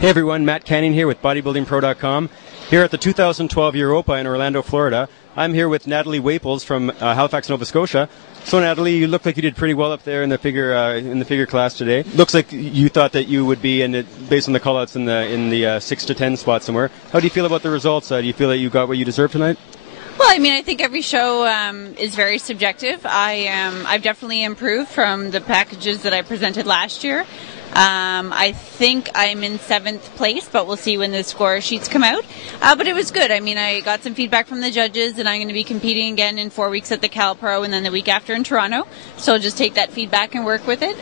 Hey everyone, Matt Canning here with BodybuildingPro.com. Here at the 2012 Europa in Orlando, Florida. I'm here with Natalie Waples from Halifax, Nova Scotia. So Natalie, you look like you did pretty well up there in the figure class today. Looks like you thought that you would be in it based on the callouts in the 6 to 10 spot somewhere. How do you feel about the results? Do you feel that you got what you deserved tonight? Well, I mean, I think every show is very subjective. I've definitely improved from the packages that I presented last year. I think I'm in 7th place, but we'll see when the score sheets come out. But it was good. I mean, I got some feedback from the judges, and I'm going to be competing again in 4 weeks at the Cal Pro and then the week after in Toronto. So I'll just take that feedback and work with it.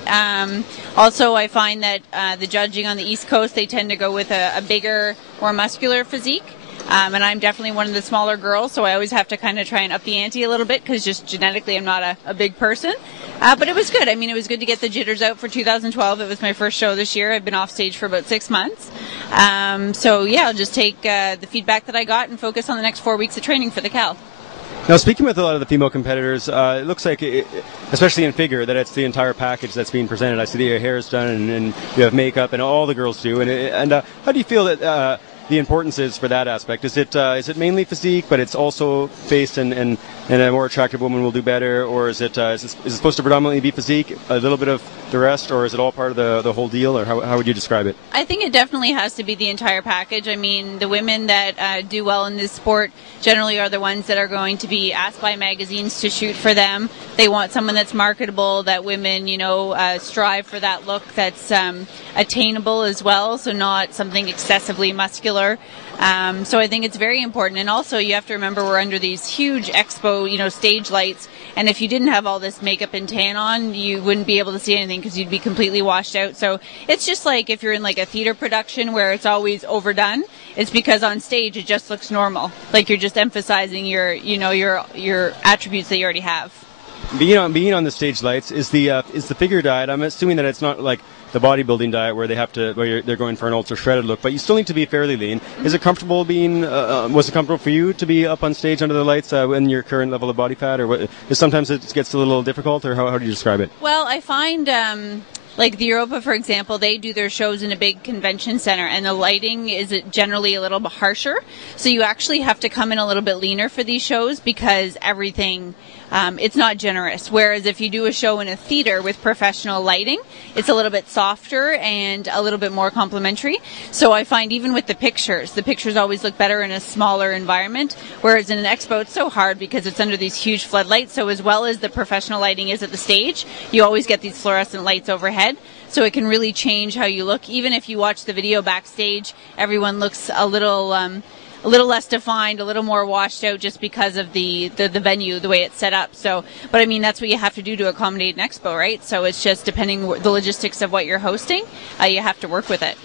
Also, I find that the judging on the East Coast, they tend to go with a bigger, more muscular physique. And I'm definitely one of the smaller girls, so I always have to kind of try and up the ante a little bit because just genetically I'm not a big person. But it was good. I mean, it was good to get the jitters out for 2012. It was my first show this year. I've been off stage for about 6 months. So, yeah, I'll just take the feedback that I got and focus on the next 4 weeks of training for the Cal. Now, speaking with a lot of the female competitors, it looks like, especially in figure, that it's the entire package that's being presented. I see that your hair is done and you have makeup, and all the girls do. And how do you feel that the importance is for that aspect? Is it mainly physique, but it's also face and a more attractive woman will do better, or is it supposed to predominantly be physique, a little bit of the rest, or is it all part of the whole deal, or how would you describe it? I think it definitely has to be the entire package. I mean, the women that do well in this sport generally are the ones that are going to be asked by magazines to shoot for them. They want someone that's marketable, that women, strive for that look that's attainable as well, so not something excessively muscular. So I think it's very important. And also you have to remember we're under these huge expo, stage lights. And if you didn't have all this makeup and tan on, you wouldn't be able to see anything because you'd be completely washed out. So it's just like if you're in like a theater production where it's always overdone, it's because on stage it just looks normal. Like you're just emphasizing your attributes that you already have. Being on the stage lights, is the figure diet, I'm assuming that it's not like the bodybuilding diet where they're going for an ultra shredded look, but you still need to be fairly lean. Is it comfortable was it comfortable for you to be up on stage under the lights in your current level of body fat, or sometimes it gets a little difficult, or how do you describe it? Well, I find like the Europa, for example, they do their shows in a big convention center, and the lighting is generally a little bit harsher. So you actually have to come in a little bit leaner for these shows because everything, it's not generous. Whereas if you do a show in a theater with professional lighting, it's a little bit softer and a little bit more complimentary. So I find even with the pictures always look better in a smaller environment. Whereas in an expo, it's so hard because it's under these huge floodlights. So as well as the professional lighting is at the stage, you always get these fluorescent lights overhead. So it can really change how you look. Even if you watch the video backstage, everyone looks a little less defined, a little more washed out just because of the venue, the way it's set up. So, but I mean, that's what you have to do to accommodate an expo, right? So it's just depending the logistics of what you're hosting, you have to work with it.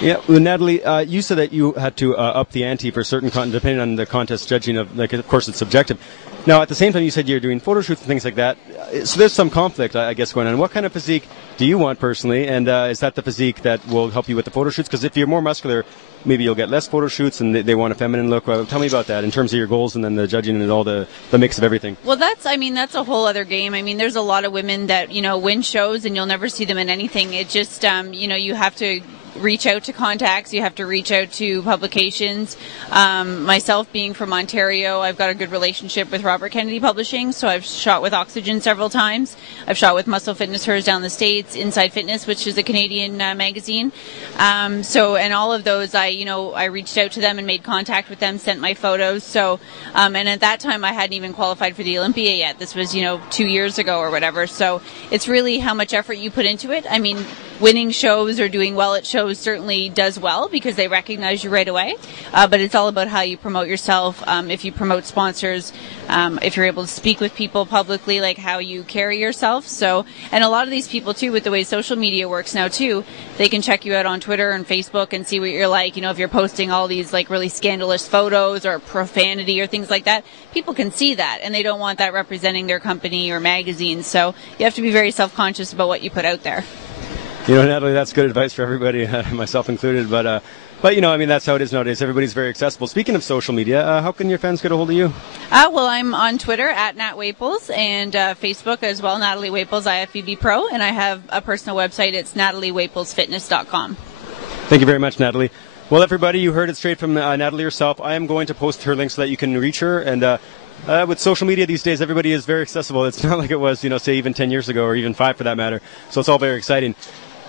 Yeah, well, Natalie, you said that you had to up the ante for certain depending on the contest judging of course it's subjective. Now, at the same time, you said you're doing photo shoots and things like that. So there's some conflict, I guess, going on. What kind of physique do you want personally? And is that the physique that will help you with the photo shoots? Because if you're more muscular, maybe you'll get less photo shoots and they want a feminine look. Tell me about that in terms of your goals and then the judging and all the mix of everything. Well, that's a whole other game. I mean, there's a lot of women that, win shows and you'll never see them in anything. It just, you have to reach out to contacts, you have to reach out to publications. Myself being from Ontario, I've got a good relationship with Robert Kennedy Publishing, so I've shot with Oxygen several times. I've shot with Muscle Fitness Hers down the States, Inside Fitness, which is a Canadian magazine. And all of those, I reached out to them and made contact with them, sent my photos. So, and at that time I hadn't even qualified for the Olympia yet. This was, 2 years ago or whatever. So it's really how much effort you put into it. I mean, winning shows or doing well at shows certainly does well because they recognize you right away. But it's all about how you promote yourself, if you promote sponsors, if you're able to speak with people publicly, like how you carry yourself. So, and a lot of these people too, with the way social media works now too, they can check you out on Twitter and Facebook and see what you're like. If you're posting all these like really scandalous photos or profanity or things like that, people can see that and they don't want that representing their company or magazine. So you have to be very self-conscious about what you put out there. Natalie, that's good advice for everybody, myself included. But that's how it is nowadays. Everybody's very accessible. Speaking of social media, how can your fans get a hold of you? Well, I'm on Twitter at Nat Waples and Facebook as well, Natalie Waples, IFBB Pro. And I have a personal website. It's nataliewaples.fitness.com. Thank you very much, Natalie. Well, everybody, you heard it straight from Natalie herself. I am going to post her link so that you can reach her. And with social media these days, everybody is very accessible. It's not like it was, say, even 10 years ago or even 5 for that matter. So it's all very exciting.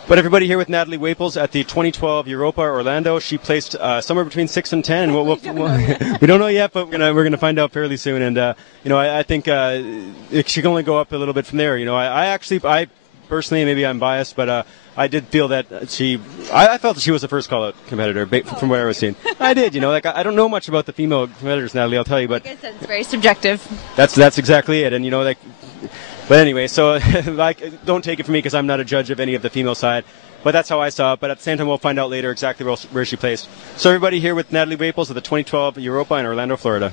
But everybody here with Natalie Waples at the 2012 Europa Orlando. She placed somewhere between 6 and 10. We don't know yet, but we're going to find out fairly soon. And, I think she can only go up a little bit from there. I personally, maybe I'm biased, but I did feel that I felt that she was the first call-out competitor from what I was seeing. I did, I don't know much about the female competitors, Natalie, I'll tell you, but like I said, it's very subjective. That's exactly it, and but anyway, so don't take it from me because I'm not a judge of any of the female side, but that's how I saw it. But at the same time, we'll find out later exactly where she placed. So everybody here with Natalie Waples at the 2012 Europa in Orlando, Florida.